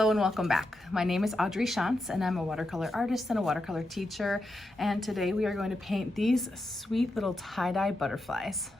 Hello and welcome back. My name is Audrey Shantz and I'm a watercolor artist and a watercolor teacher. And today we are going to paint these sweet little tie-dye butterflies.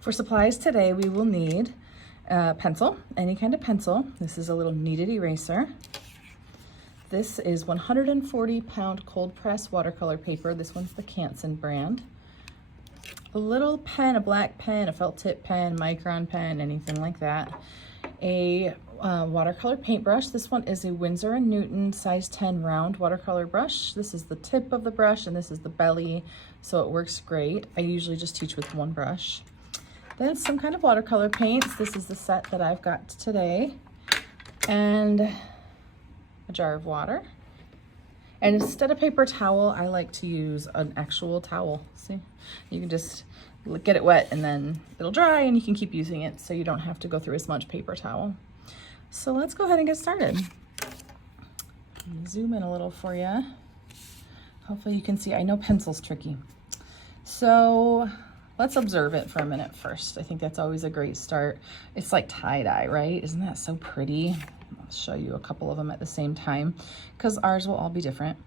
For supplies today, we will need a pencil, any kind of pencil. This is a little kneaded eraser. This is 140-pound cold press watercolor paper. This one's the Canson brand. A little pen, a black pen, a felt tip pen, micron pen, anything like that. A watercolor paintbrush. This one is a Winsor & Newton size 10 round watercolor brush. This is the tip of the brush and this is the belly, so it works great. I usually just teach with one brush. Then some kind of watercolor paints. This is the set that I've got today. And a jar of water. And instead of paper towel, I like to use an actual towel. See, you can just get it wet and then it'll dry and you can keep using it so you don't have to go through as much paper towel. So let's go ahead and get started. Zoom in a little for you. Hopefully you can see. I know pencil's tricky. So let's observe it for a minute first. I think that's always a great start. It's like tie-dye, right? Isn't that so pretty? I'll show you a couple of them at the same time because ours will all be different.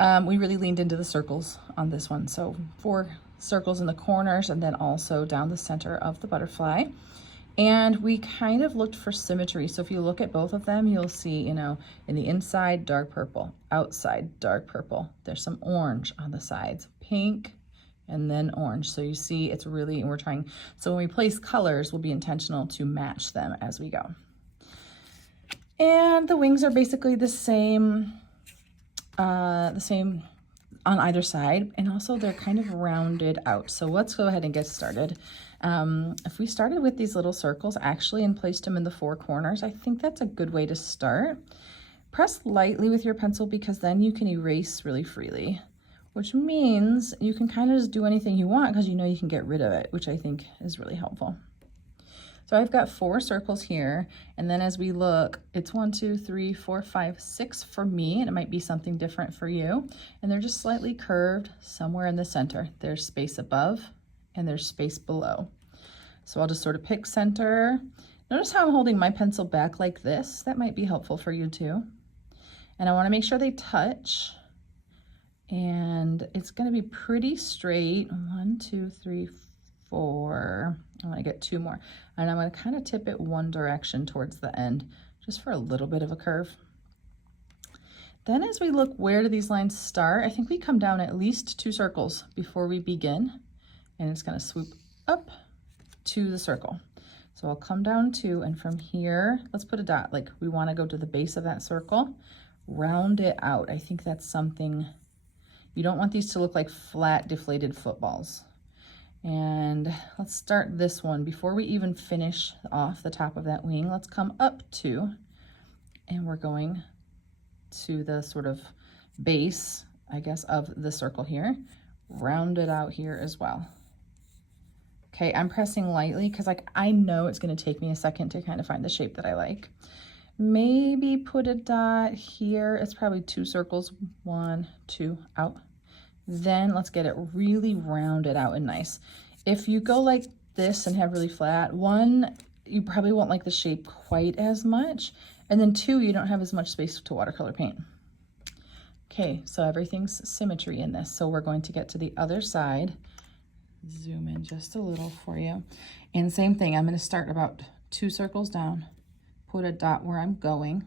We really leaned into the circles on this one. So 4 circles in the corners and then also down the center of the butterfly. And we kind of looked for symmetry. So if you look at both of them, you'll see, you know, in the inside, dark purple, outside, dark purple. There's some orange on the sides, pink, and then orange. So you see it's really, and we're trying, so when we place colors, we'll be intentional to match them as we go. And the wings are basically the same on either side, and also they're kind of rounded out. So let's go ahead and get started. If we started with these little circles actually and placed them in the 4 corners, I think that's a good way to start. Press lightly with your pencil because then you can erase really freely, which means you can kind of just do anything you want because you know you can get rid of it, which I think is really helpful. So I've got 4 circles here, and then as we look, it's 1, 2, 3, 4, 5, 6 for me, and it might be something different for you. And they're just slightly curved somewhere in the center. There's space above and there's space below. So I'll just sort of pick center. Notice how I'm holding my pencil back like this. That might be helpful for you too. And I want to make sure they touch. And it's going to be pretty straight. 1, 2, 3, 4. I want to get 2 more. And I'm going to kind of tip it one direction towards the end, just for a little bit of a curve. Then as we look, where do these lines start? I think we come down at least 2 circles before we begin. And it's going to swoop up to the circle. So I'll come down 2, and from here, let's put a dot. Like we want to go to the base of that circle, round it out. I think that's something, you don't want these to look like flat, deflated footballs. And let's start this one. Before we even finish off the top of that wing, let's come up 2, and we're going to the sort of base, I guess, of the circle here. Round it out here as well. Okay, I'm pressing lightly because I know it's going to take me a second to kind of find the shape that I like. Maybe put a dot here. It's probably 2 circles, 1, 2, out. Then let's get it really rounded out and nice. If you go like this and have really flat, 1, you probably won't like the shape quite as much. And then 2, you don't have as much space to watercolor paint. Okay, so everything's symmetry in this. So we're going to get to the other side. Zoom in just a little for you. And same thing, I'm going to start about 2 circles down, put a dot where I'm going.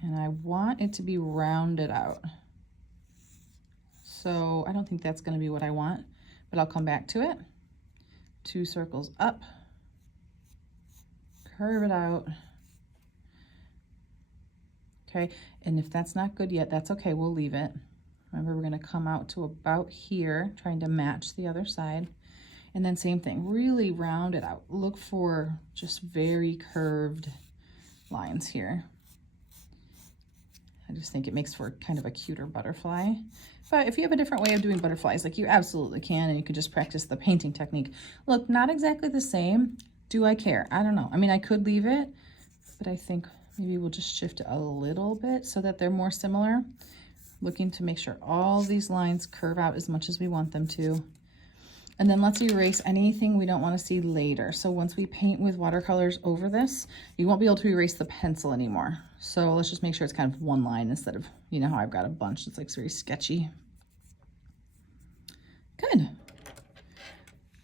And I want it to be rounded out. So I don't think that's going to be what I want, but I'll come back to it. 2 circles up, curve it out. Okay, and if that's not good yet, that's okay, we'll leave it. Remember, we're going to come out to about here, trying to match the other side. And then same thing, really round it out. Look for just very curved lines here. I just think it makes for kind of a cuter butterfly. But if you have a different way of doing butterflies, like you absolutely can, and you can just practice the painting technique. Look, not exactly the same. Do I care? I don't know. I mean, I could leave it, but I think maybe we'll just shift it a little bit so that they're more similar. Looking to make sure all these lines curve out as much as we want them to. And then let's erase anything we don't want to see later. So once we paint with watercolors over this, you won't be able to erase the pencil anymore. So let's just make sure it's kind of one line instead of, you know how I've got a bunch. It's like very sketchy. Good.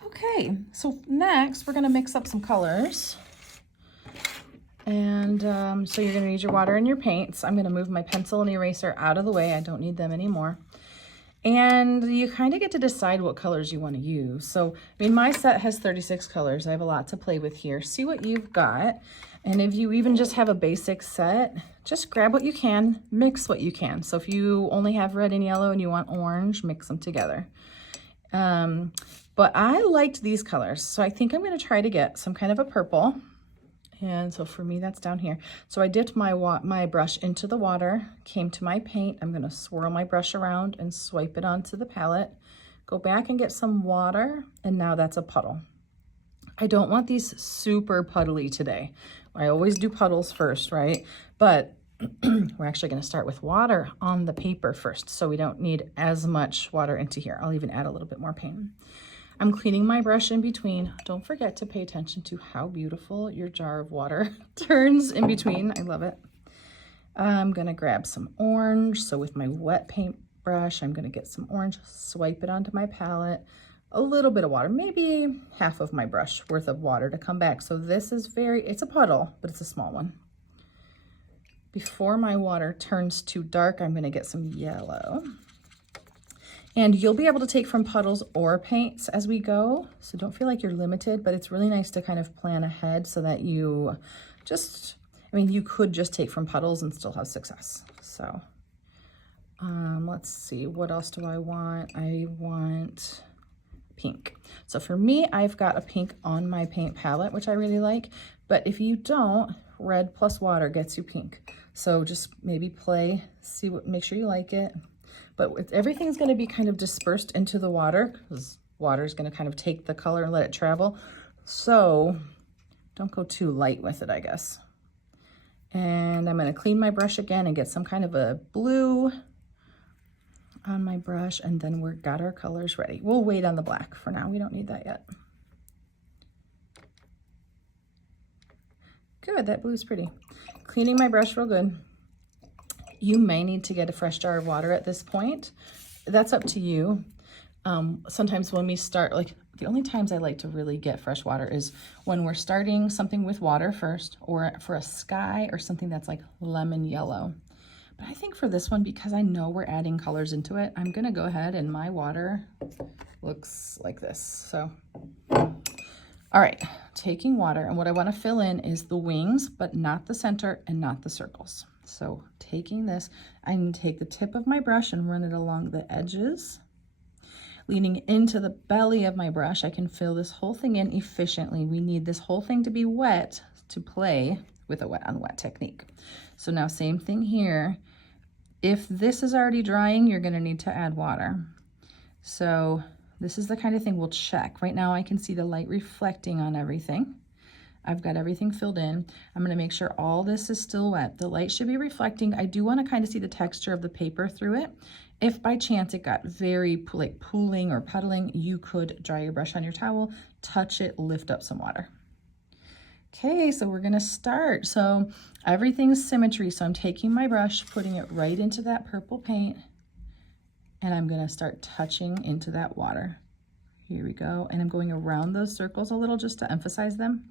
Okay, so next we're gonna mix up some colors. And so you're gonna need your water and your paints. I'm gonna move my pencil and eraser out of the way. I don't need them anymore. And you kind of get to decide what colors you want to use. So, I mean, my set has 36 colors. I have a lot to play with here. See what you've got. And if you even just have a basic set, just grab what you can, mix what you can. So if you only have red and yellow and you want orange, mix them together. But I liked these colors. So I think I'm going to try to get some kind of a purple. And so for me, that's down here. So I dipped my brush into the water, came to my paint. I'm gonna swirl my brush around and swipe it onto the palette. Go back and get some water, and now that's a puddle. I don't want these super puddly today. I always do puddles first, right? But we're actually gonna start with water on the paper first, so we don't need as much water into here. I'll even add a little bit more paint. I'm cleaning my brush in between. Don't forget to pay attention to how beautiful your jar of water turns in between. I love it. I'm gonna grab some orange. So with my wet paint brush, I'm gonna get some orange, swipe it onto my palette, a little bit of water, maybe half of my brush worth of water to come back. So this is it's a puddle, but it's a small one. Before my water turns too dark, I'm gonna get some yellow. And you'll be able to take from puddles or paints as we go. So don't feel like you're limited, but it's really nice to kind of plan ahead so that you you could just take from puddles and still have success. So let's see, what else do I want? I want pink. So for me, I've got a pink on my paint palette, which I really like. But if you don't, red plus water gets you pink. So just maybe play, make sure you like it. But everything's going to be kind of dispersed into the water because water is going to kind of take the color and let it travel. So don't go too light with it, I guess. And I'm going to clean my brush again and get some kind of a blue on my brush. And then we've got our colors ready. We'll wait on the black for now. We don't need that yet. Good, that blue's pretty. Cleaning my brush real good. You may need to get a fresh jar of water at this point. That's up to you. Sometimes when we start, like the only times I like to really get fresh water is when we're starting something with water first, or for a sky or something that's like lemon yellow. But I think for this one, because I know we're adding colors into it, I'm gonna go ahead and my water looks like this. So, all right, taking water, and what I wanna fill in is the wings, but not the center and not the circles. So taking this, I can take the tip of my brush and run it along the edges. Leaning into the belly of my brush, I can fill this whole thing in efficiently. We need this whole thing to be wet to play with a wet on wet technique. So now same thing here. If this is already drying, you're gonna need to add water. So this is the kind of thing we'll check. Right now I can see the light reflecting on everything. I've got everything filled in. I'm gonna make sure all this is still wet. The light should be reflecting. I do wanna kind of see the texture of the paper through it. If by chance it got very like pooling or puddling, you could dry your brush on your towel, touch it, lift up some water. Okay, so we're gonna start. So everything's symmetry. So I'm taking my brush, putting it right into that purple paint, and I'm gonna start touching into that water. Here we go. And I'm going around those circles a little just to emphasize them.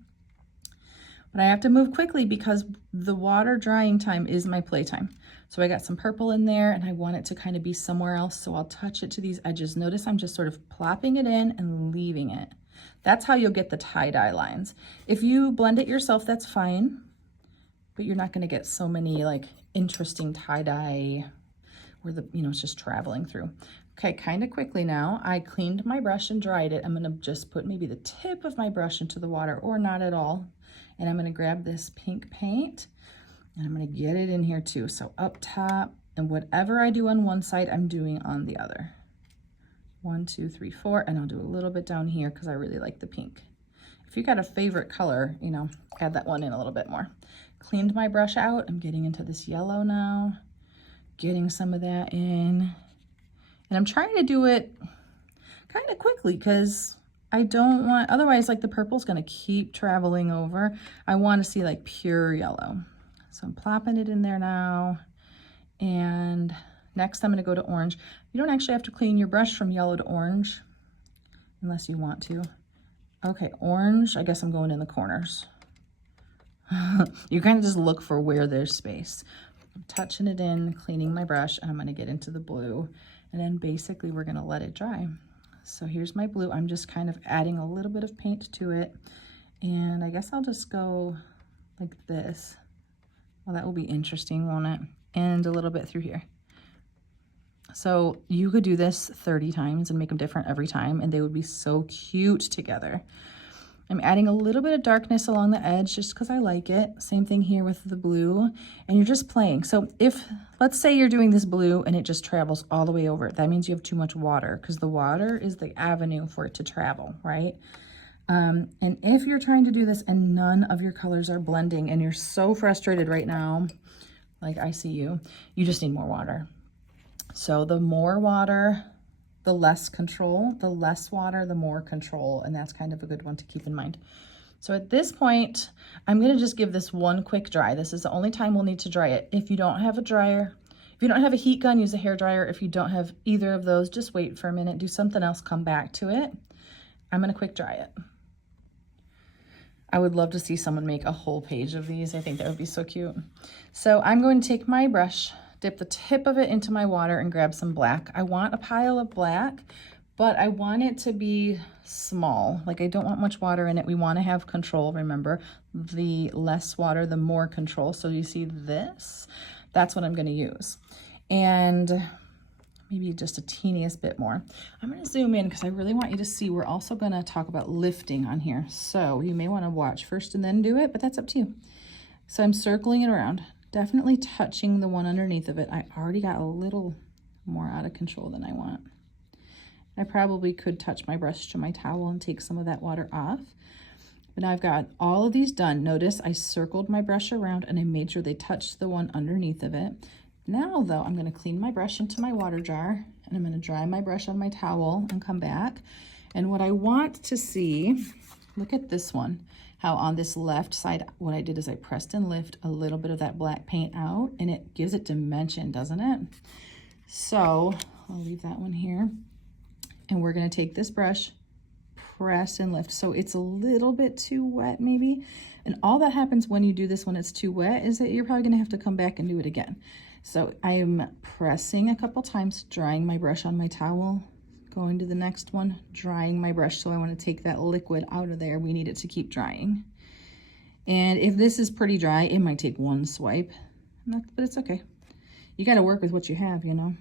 But I have to move quickly because the water drying time is my playtime. So I got some purple in there and I want it to kind of be somewhere else. So I'll touch it to these edges. Notice I'm just sort of plopping it in and leaving it. That's how you'll get the tie-dye lines. If you blend it yourself, that's fine, but you're not gonna get so many like interesting tie-dye where it's just traveling through. Okay, kind of quickly now, I cleaned my brush and dried it. I'm gonna just put maybe the tip of my brush into the water or not at all. And I'm gonna grab this pink paint and I'm gonna get it in here too. So up top, and whatever I do on one side, I'm doing on the other. 1, 2, 3, 4, and I'll do a little bit down here because I really like the pink. If you got a favorite color, add that one in a little bit more. Cleaned my brush out. I'm getting into this yellow now, getting some of that in. And I'm trying to do it kind of quickly because I don't want, otherwise like the purple's gonna keep traveling over. I want to see like pure yellow. So I'm plopping it in there now. And next I'm gonna go to orange. You don't actually have to clean your brush from yellow to orange unless you want to. Okay, orange, I guess I'm going in the corners. You kind of just look for where there's space. I'm touching it in, cleaning my brush, and I'm gonna get into the blue. And then basically we're gonna let it dry. So here's my blue. I'm just kind of adding a little bit of paint to it. And I guess I'll just go like this. Well, that will be interesting, won't it? And a little bit through here. So you could do this 30 times and make them different every time, and they would be so cute together. I'm adding a little bit of darkness along the edge just because I like it. Same thing here with the blue, and you're just playing. So if, let's say you're doing this blue and it just travels all the way over, that means you have too much water because the water is the avenue for it to travel, right? And if you're trying to do this and none of your colors are blending and you're so frustrated right now, like I see you just need more water. So the more water, the less control, the less water, the more control, and that's kind of a good one to keep in mind. So at this point, I'm gonna just give this one quick dry. This is the only time we'll need to dry it. If you don't have a dryer, if you don't have a heat gun, use a hair dryer. If you don't have either of those, just wait for a minute, do something else, come back to it. I'm gonna quick dry it. I would love to see someone make a whole page of these. I think that would be so cute. So I'm going to take my brush, dip the tip of it into my water and grab some black. I want a pile of black, but I want it to be small. Like I don't want much water in it. We want to have control, remember. The less water, the more control. So you see this? That's what I'm going to use. And maybe just a teeniest bit more. I'm going to zoom in because I really want you to see. We're also going to talk about lifting on here. So you may want to watch first and then do it, but that's up to you. So I'm circling it around, definitely touching the one underneath of it. I already got a little more out of control than I want. I probably could touch my brush to my towel and take some of that water off. But now I've got all of these done. Notice I circled my brush around and I made sure they touched the one underneath of it. Now though, I'm gonna clean my brush into my water jar and I'm gonna dry my brush on my towel and come back. And what I want to see, look at this one, how on this left side, what I did is I pressed and lift a little bit of that black paint out and it gives it dimension, doesn't it? So I'll leave that one here. And we're gonna take this brush, press and lift. So it's a little bit too wet maybe. And all that happens when you do this when it's too wet is that you're probably gonna have to come back and do it again. So I'm pressing a couple times, drying my brush on my towel, going to the next one, drying my brush. So I want to take that liquid out of there. We need it to keep drying. And if this is pretty dry, it might take one swipe, but it's okay. You got to work with what you have, you know.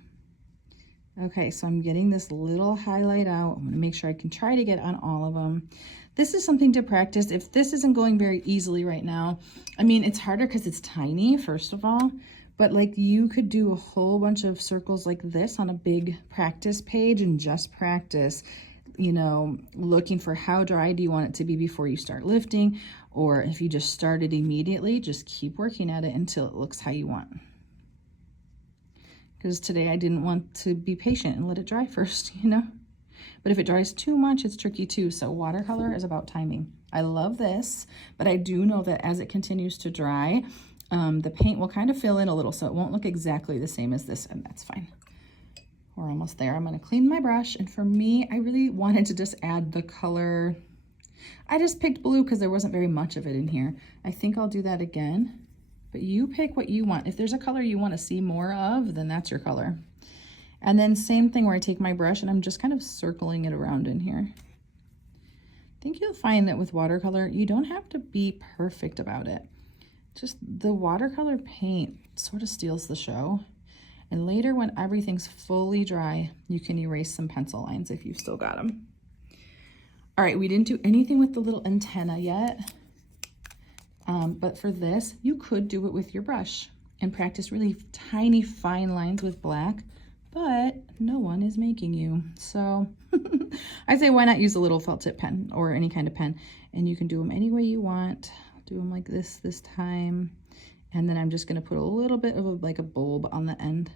Okay, so I'm getting this little highlight out. I'm going to make sure I can try to get on all of them. This is something to practice. If this isn't going very easily right now, I mean, it's harder because it's tiny, first of all. But like you could do a whole bunch of circles like this on a big practice page and just practice, you know, looking for how dry do you want it to be before you start lifting, or if you just started immediately, just keep working at it until it looks how you want. Because today I didn't want to be patient and let it dry first, you know. But if it dries too much, it's tricky too. So watercolor is about timing. I love this, but I do know that as it continues to dry, the paint will kind of fill in a little, so it won't look exactly the same as this, and that's fine. We're almost there. I'm going to clean my brush, and for me, I really wanted to just add the color. I just picked blue because there wasn't very much of it in here. I think I'll do that again, but you pick what you want. If there's a color you want to see more of, then that's your color. And then same thing where I take my brush and I'm just kind of circling it around in here. I think you'll find that with watercolor, you don't have to be perfect about it. Just the watercolor paint sort of steals the show. And later when everything's fully dry, you can erase some pencil lines if you've still got them. All right, we didn't do anything with the little antenna yet. But for this, you could do it with your brush and practice really tiny, fine lines with black, but no one is making you. So I say, why not use a little felt tip pen or any kind of pen? And you can do them any way you want. Do them like this time, and then I'm just going to put a little bit of like a bulb on the end,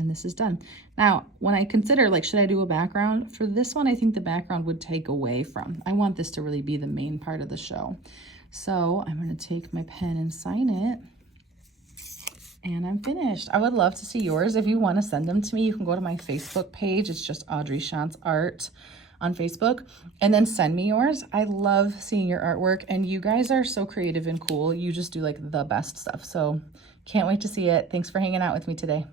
And this is done. Now, when I consider, like, should I do a background? For this one, I think the background would take away from. I want this to really be the main part of the show. So I'm going to take my pen and sign it. And I'm finished. I would love to see yours. If you want to send them to me, you can go to my Facebook page. It's just Audrey Shantz Art on Facebook, and then send me yours. I love seeing your artwork, and you guys are so creative and cool. You just do like the best stuff. So can't wait to see it. Thanks for hanging out with me today.